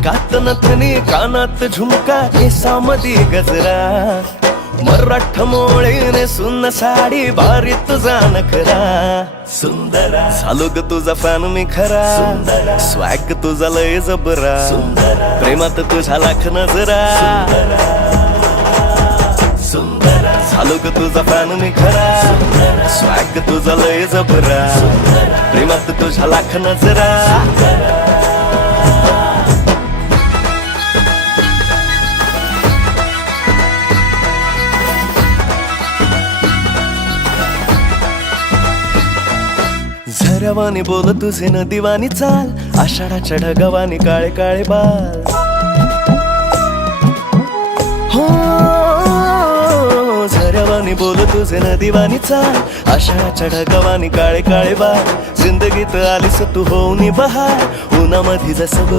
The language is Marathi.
नाकात नथनी कानात झुमका केसामध्ये गजरा मराठ मोळीने सुन्न साडी भारी तुझा नखरा सुंदरा झालो ग तुझा फॅन मी खरा सुंदरा स्वॅग तुझा लय जबरा सुंदरा प्रेमात तुझा लाख नजरा सुंदरा झालो ग तुझा फॅन मी खरा स्वॅग तुझा लय जबरा प्रेमात तुझा लाख नजरा झऱ्यावानी बोल तुझे नदीवानी चाल आषाढाच्या ढगावानी काळे काळे बाल हो झऱ्यावानी बोल तुझे नदीवानी चाल आषाढाच्या ढगावानी काळे काळे बाल जिंदगीत आलीस तू होऊन बहार उन्हामध्ये जसं